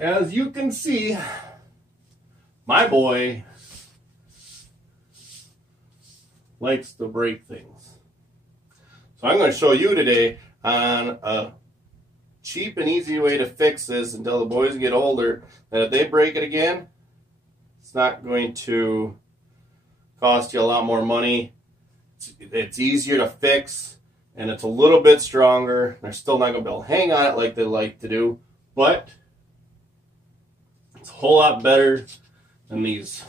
as you can see, my boy likes to break things. So I'm going to show you today on a cheap and easy way to fix this until the boys get older, that if they break it again, it's not going to cost you a lot more money. It's easier to fix, and it's a little bit stronger. They're still not going to be able to hang on it like they like to do, but it's a whole lot better than these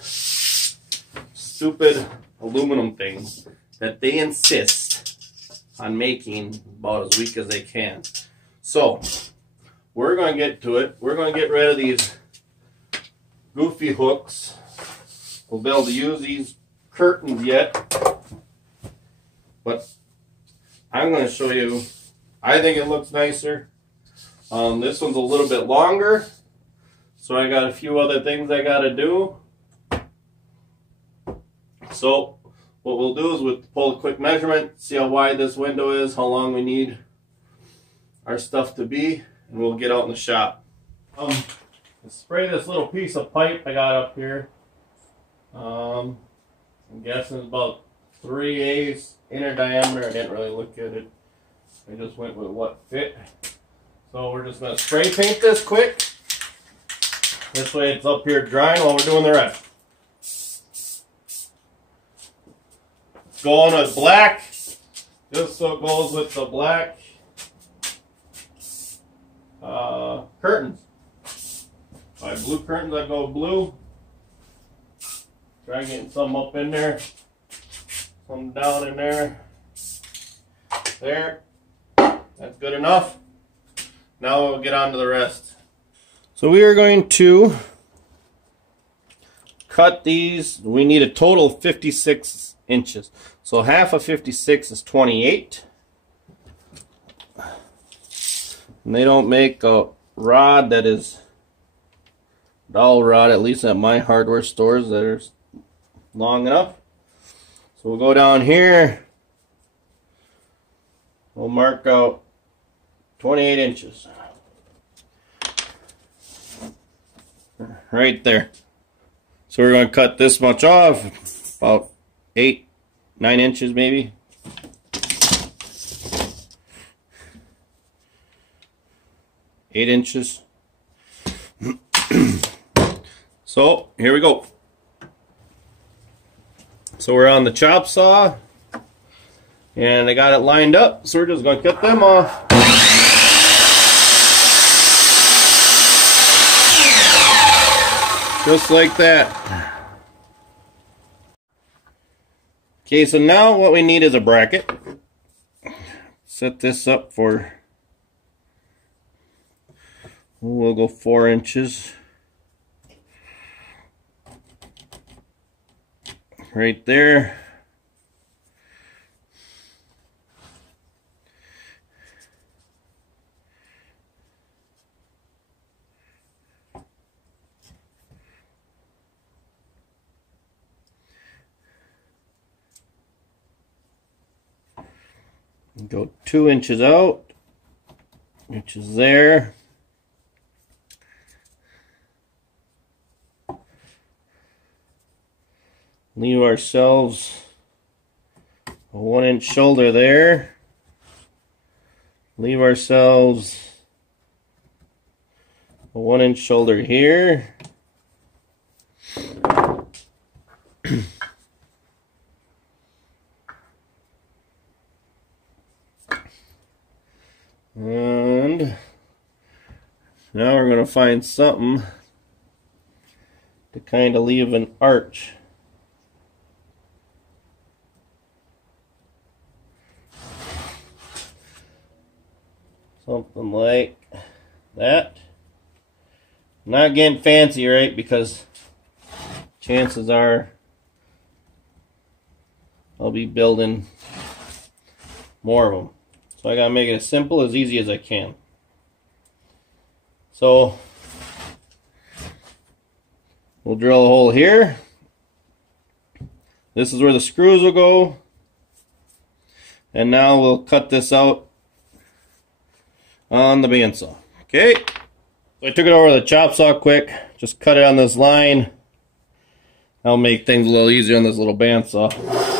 stupid aluminum things that they insist on making about as weak as they can. So we're going to get to it. We're going to get rid of these goofy hooks. We'll be able to use these curtains yet, but I'm going to show you. I think it looks nicer. This one's a little bit longer, so I got a few other things I got to do. So what we'll do is we'll pull a quick measurement, see how wide this window is, how long we need our stuff to be, and we'll get out in the shop. Spray this little piece of pipe I got up here. I'm guessing it's about 3/8 inner diameter. I didn't really look at it. I just went with what fit. So we're just going to spray paint this quick. This way it's up here drying while we're doing the rest. Going with black, just so it goes with the black curtains. If I have blue curtains, I go blue. Try getting some up in there, some down in there. There, that's good enough. Now we'll get on to the rest. So we are going to cut these. We need a total of 56 inches. So half of 56 is 28. And they don't make a rod that is dowel rod, at least at my hardware stores, that are long enough. So we'll go down here. We'll mark out 28 inches. Right there. So we're going to cut this much off, about 8-9 inches maybe. Eight inches. So here we go. So we're on the chop saw, and I got it lined up, so we're just going to cut them off. Just like that. Okay, so now what we need is a bracket. Set this up for, we'll go 4 inches. Right there. Go 2 inches out, which is there. Leave ourselves a 1-inch shoulder there. Leave ourselves a 1-inch shoulder here. And now we're going to find something to kind of leave an arch. Something like that. Not getting fancy, right? Because chances are I'll be building more of them. So I gotta make it as simple, as easy as I can. So we'll drill a hole here. This is where the screws will go. And now we'll cut this out on the bandsaw. Okay, I took it over with a chop saw quick, just cut it on this line. That'll make things a little easier on this little bandsaw.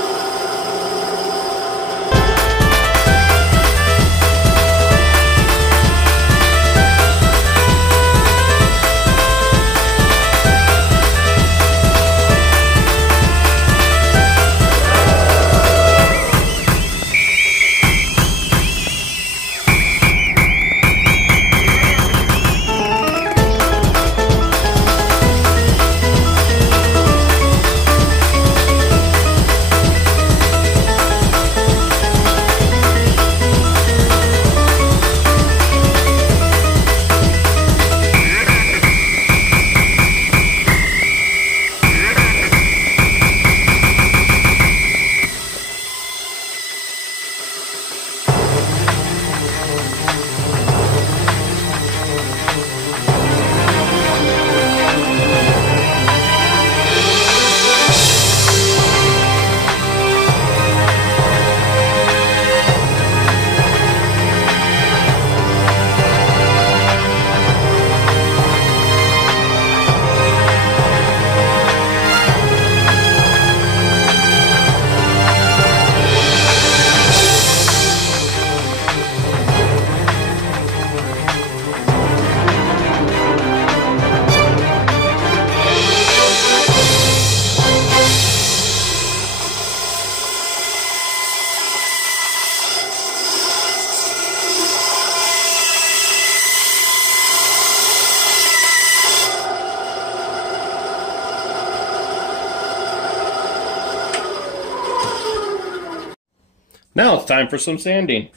Now it's time for some sanding.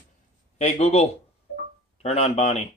Hey Google, turn on Bonnie.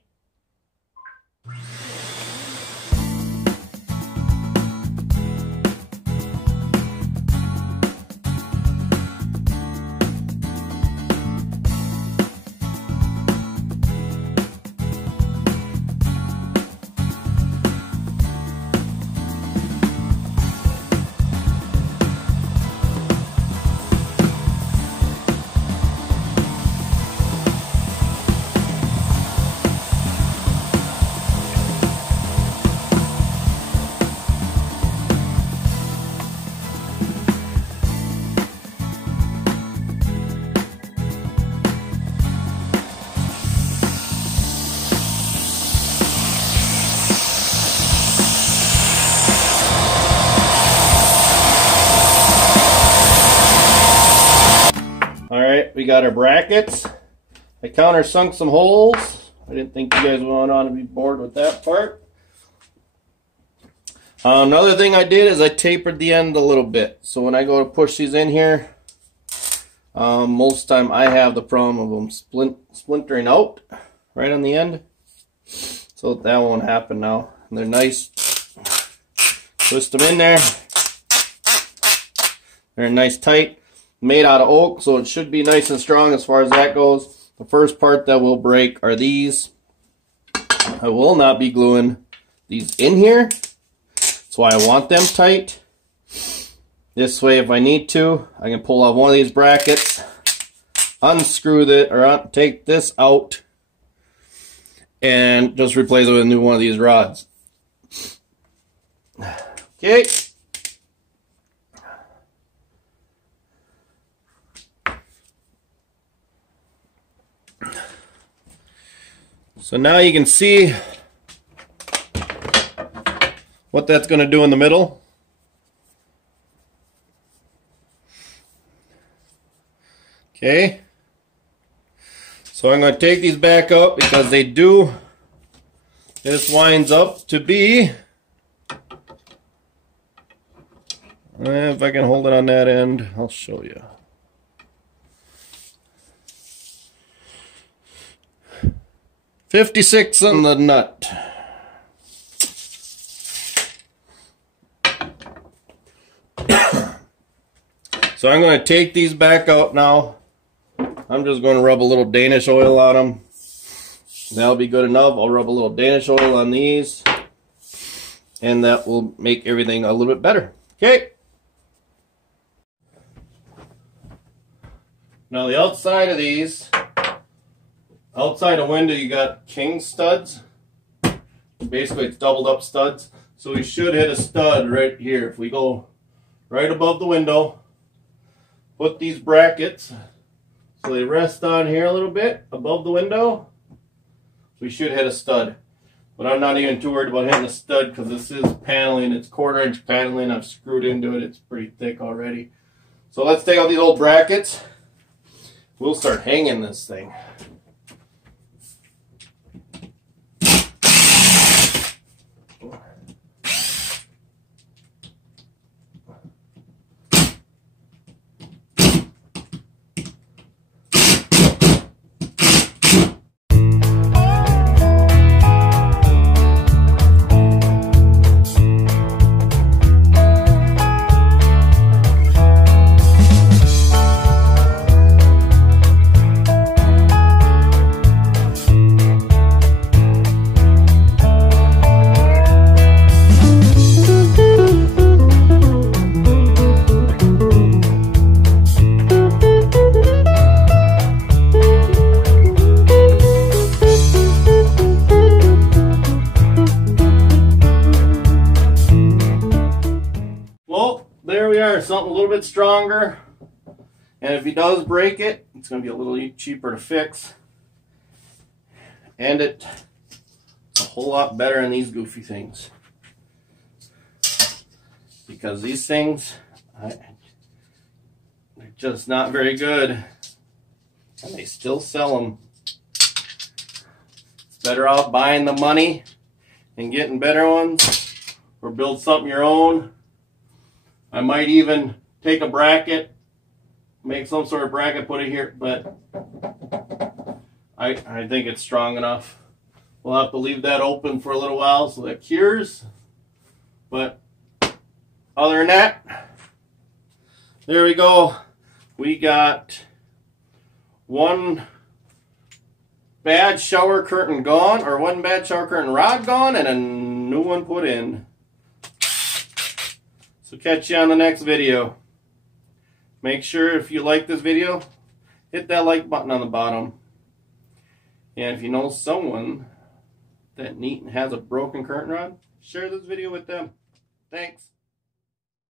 Alright, we got our brackets. I countersunk some holes. I didn't think you guys went on to be bored with that part. Another thing I did is I tapered the end a little bit. So when I go to push these in here, most of the time I have the problem of them splintering out right on the end. So that won't happen now. And they're nice. Twist them in there. They're nice tight. Made out of oak, so it should be nice and strong as far as that goes. The first part that will break are these. I will not be gluing these in here. That's why I want them tight. This way, if I need to, I can pull off one of these brackets, unscrew it, or take this out, and just replace it with a new one of these rods. Okay. So now you can see what that's going to do in the middle. Okay. So I'm going to take these back up because they do, this winds up to be, if I can hold it on that end, I'll show you. .56 on the nut. So I'm going to take these back out now. I'm just going to rub a little Danish oil on them. That'll be good enough. I'll rub a little Danish oil on these, and that will make everything a little bit better. Okay. Now the outside of these, outside the window, you got king studs Basically, it's doubled up studs. So we should hit a stud right here. If we go right above the window, put these brackets so they rest on here a little bit above the window, we should hit a stud. But I'm not even too worried about hitting a stud because this is paneling. It's 1/4 inch paneling. I've screwed into it. It's pretty thick already. So let's take out these old brackets. We'll start hanging this thing. Well, there we are, something a little bit stronger. And if he does break it, it's going to be a little cheaper to fix. And it's a whole lot better than these goofy things. Because these things, they're just not very good. And they still sell them. It's better off buying the money and getting better ones. Or build something your own. I might even take a bracket, make some sort of bracket, put it here, but I think it's strong enough. We'll have to leave that open for a little while so that cures. But other than that, there we go. We got one bad shower curtain gone, or one bad shower curtain rod gone, and a new one put in. So catch you on the next video. Make sure if you like this video, hit that like button on the bottom. And if you know someone that has a broken curtain rod, share this video with them. Thanks.